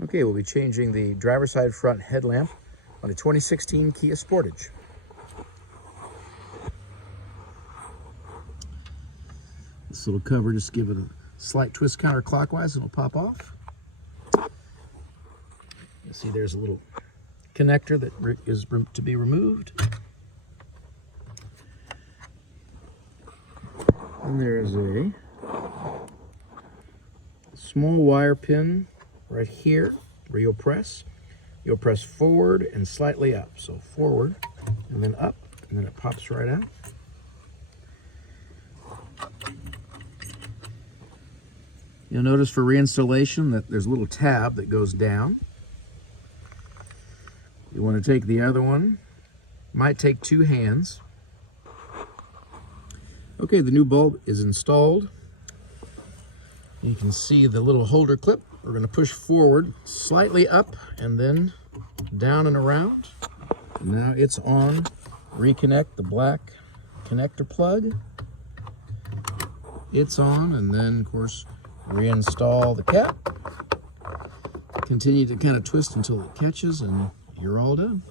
Okay, we'll be changing the driver's side front headlamp on a 2016 Kia Sportage. This little cover, just give it a slight twist counterclockwise and it'll pop off. You see there's a little connector that is to be removed. And there's a small wire pin right here where you'll press. You'll press forward and slightly up. So forward and then up, and then it pops right out. You'll notice for reinstallation that there's a little tab that goes down. You want to take the other one. Might take two hands. Okay, the new bulb is installed. You can see the little holder clip. We're going to push forward, slightly up, and then down and around. Now it's on. Reconnect the black connector plug. It's on, and then, of course, reinstall the cap. Continue to kind of twist until it catches, and you're all done.